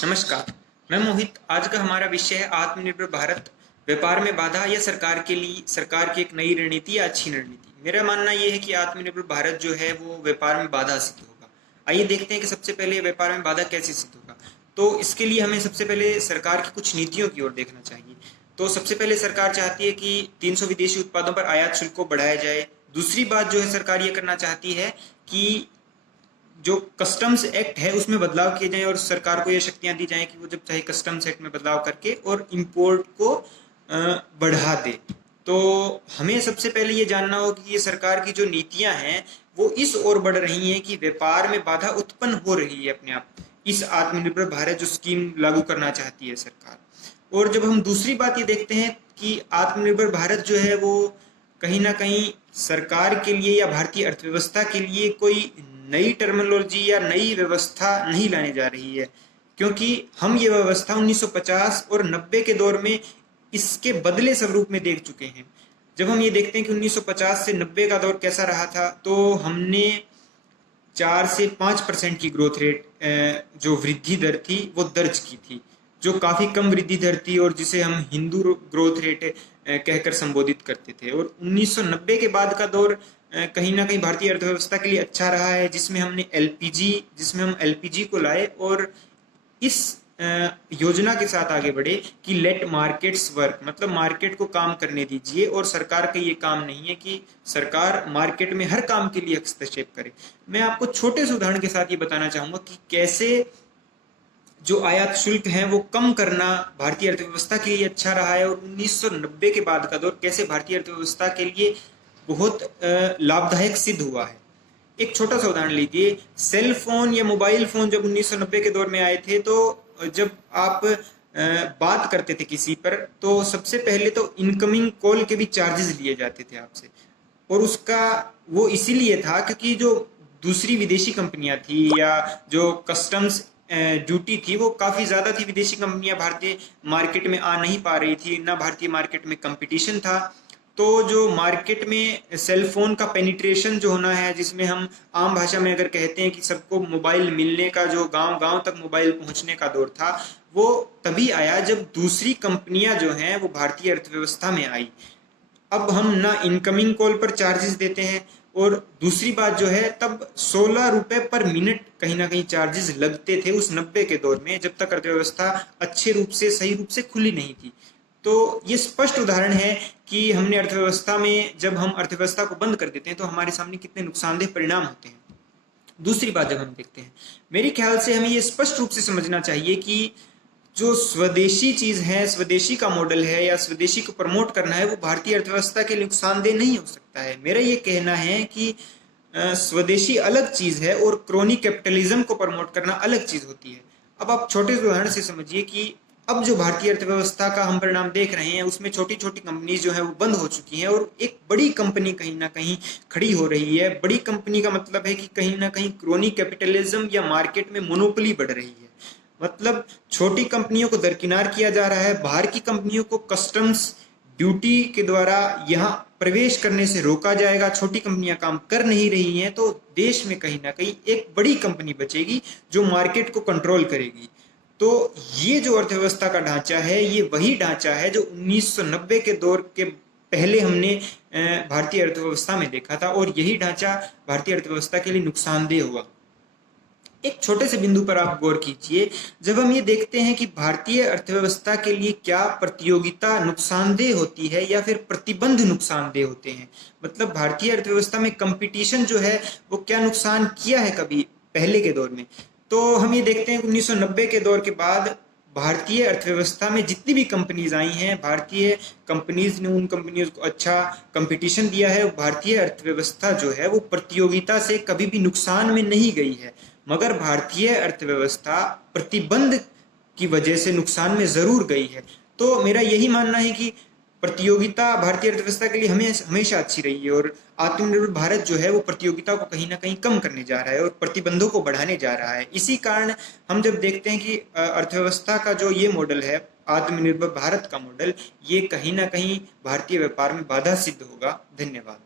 नमस्कार, मैं मोहित। आज का हमारा विषय है आत्मनिर्भर भारत, व्यापार में बाधा या सरकार की एक नई रणनीति या अच्छी रणनीति। मेरा मानना यह है कि आत्मनिर्भर भारत जो है वो व्यापार में बाधा सिद्ध होगा। आइए देखते हैं कि सबसे पहले व्यापार में बाधा कैसे सिद्ध होगा। तो इसके लिए हमें सबसे पहले सरकार की कुछ नीतियों की ओर देखना चाहिए। तो सबसे पहले सरकार चाहती है कि 300 विदेशी उत्पादों पर आयात शुल्क को बढ़ाया जाए। दूसरी बात जो है सरकार ये करना चाहती है कि जो कस्टम्स एक्ट है उसमें बदलाव किए जाएं और सरकार को ये शक्तियां दी जाएं कि वो जब चाहे कस्टम्स एक्ट में बदलाव करके और इंपोर्ट को बढ़ा दे। तो हमें सबसे पहले ये जानना होगा कि ये सरकार की जो नीतियां हैं वो इस ओर बढ़ रही हैं कि व्यापार में बाधा उत्पन्न हो रही है अपने आप, इस आत्मनिर्भर भारत जो स्कीम लागू करना चाहती है सरकार। और जब हम दूसरी बात ये देखते हैं कि आत्मनिर्भर भारत जो है वो कहीं ना कहीं सरकार के लिए या भारतीय अर्थव्यवस्था के लिए कोई नई टर्मिनोलॉजी या नई व्यवस्था नहीं लाने जा रही है, क्योंकि हम ये व्यवस्था 1950 और 90 के दौर में इसके बदले स्वरूप में देख चुके हैं। जब हम ये देखते हैं कि 1950 से 90 का दौर कैसा रहा था, तो हमने 4 से 5% की ग्रोथ रेट जो वृद्धि दर थी वो दर्ज की थी, जो काफ़ी कम वृद्धि दर थी और जिसे हम हिंदू ग्रोथ रेट कहकर संबोधित करते थे। और 1990 के बाद का दौर कहीं ना कहीं भारतीय अर्थव्यवस्था के लिए अच्छा रहा है, जिसमें हम एलपीजी को लाए और इस योजना के साथ आगे बढ़े कि लेट मार्केट्स वर्क, मतलब मार्केट को काम करने दीजिए। और सरकार का ये काम नहीं है कि सरकार मार्केट में हर काम के लिए हस्तक्षेप करे। मैं आपको छोटे से उदाहरण के साथ ये बताना चाहूंगा कि कैसे जो आयात शुल्क हैं वो कम करना भारतीय अर्थव्यवस्था के लिए अच्छा रहा है और 1990 के बाद का दौर कैसे भारतीय अर्थव्यवस्था के लिए बहुत लाभदायक सिद्ध हुआ है। एक छोटा सा उदाहरण लीजिए, सेल फोन या मोबाइल फोन जब 1990 के दौर में आए थे, तो जब आप बात करते थे किसी पर, तो सबसे पहले तो इनकमिंग कॉल के भी चार्जेस लिए जाते थे आपसे। और उसका वो इसीलिए था क्योंकि जो दूसरी विदेशी कंपनियां थी या जो कस्टम्स ड्यूटी थी वो काफ़ी ज़्यादा थी। विदेशी कंपनियां भारतीय मार्केट में आ नहीं पा रही थी, ना भारतीय मार्केट में कंपटीशन था। तो जो मार्केट में सेल फोन का पेनिट्रेशन जो होना है, जिसमें हम आम भाषा में अगर कहते हैं कि सबको मोबाइल मिलने का, जो गांव गांव तक मोबाइल पहुंचने का दौर था, वो तभी आया जब दूसरी कंपनियां जो हैं वो भारतीय अर्थव्यवस्था में आई। अब हम ना इनकमिंग कॉल पर चार्जेस देते हैं, और दूसरी बात जो है, तब 16 रुपए पर मिनट कहीं ना कहीं चार्जेस लगते थे उस 90 के दौर में, जब तक अर्थव्यवस्था अच्छे रूप से सही रूप से खुली नहीं थी। तो ये स्पष्ट उदाहरण है कि हमने अर्थव्यवस्था में, जब हम अर्थव्यवस्था को बंद कर देते हैं तो हमारे सामने कितने नुकसानदेह परिणाम होते हैं। दूसरी बात जब हम देखते हैं, मेरे ख्याल से हमें ये स्पष्ट रूप से समझना चाहिए कि जो स्वदेशी चीज है, स्वदेशी का मॉडल है या स्वदेशी को प्रमोट करना है, वो भारतीय अर्थव्यवस्था के लिए नुकसानदेह नहीं हो सकता है। मेरा ये कहना है कि स्वदेशी अलग चीज है और क्रोनी कैपिटलिज्म को प्रमोट करना अलग चीज होती है। अब आप छोटे से उदाहरण से समझिए कि अब जो भारतीय अर्थव्यवस्था का हम परिणाम देख रहे हैं, उसमें छोटी छोटी कंपनीज जो है वो बंद हो चुकी हैं और एक बड़ी कंपनी कहीं ना कहीं खड़ी हो रही है। बड़ी कंपनी का मतलब है कि कहीं ना कहीं क्रोनी कैपिटलिज्म या मार्केट में मोनोपोली बढ़ रही है। मतलब छोटी कंपनियों को दरकिनार किया जा रहा है, बाहर की कंपनियों को कस्टम्स ड्यूटी के द्वारा यहाँ प्रवेश करने से रोका जाएगा। छोटी कंपनियां काम कर नहीं रही हैं, तो देश में कहीं ना कहीं एक बड़ी कंपनी बचेगी जो मार्केट को कंट्रोल करेगी। तो ये जो अर्थव्यवस्था का ढांचा है, ये वही ढांचा है जो 1990 के दौर के पहले हमने भारतीय अर्थव्यवस्था में देखा था, और यही ढांचा भारतीय अर्थव्यवस्था के लिए नुकसानदेह हुआ। एक छोटे से बिंदु पर आप गौर कीजिए, जब हम ये देखते हैं कि भारतीय अर्थव्यवस्था के लिए क्या प्रतियोगिता नुकसानदेह होती है या फिर प्रतिबंध नुकसानदेह होते हैं, मतलब भारतीय अर्थव्यवस्था में कंपटीशन जो है वो क्या नुकसान किया है कभी पहले के दौर में, तो हम ये देखते हैं कि 1990 के दौर के बाद भारतीय अर्थव्यवस्था में जितनी भी कंपनीज आई हैं, भारतीय कंपनीज ने उन कंपनीज को अच्छा कंपटीशन दिया है। भारतीय अर्थव्यवस्था जो है वो प्रतियोगिता से कभी भी नुकसान में नहीं गई है, मगर भारतीय अर्थव्यवस्था प्रतिबंध की वजह से नुकसान में जरूर गई है। तो मेरा यही मानना है कि प्रतियोगिता भारतीय अर्थव्यवस्था के लिए हमेशा अच्छी रही है, और आत्मनिर्भर भारत जो है वो प्रतियोगिता को कहीं ना कहीं कम करने जा रहा है और प्रतिबंधों को बढ़ाने जा रहा है। इसी कारण हम जब देखते हैं कि अर्थव्यवस्था का जो ये मॉडल है, आत्मनिर्भर भारत का मॉडल, ये कहीं ना कहीं भारतीय व्यापार में बाधा सिद्ध होगा। धन्यवाद।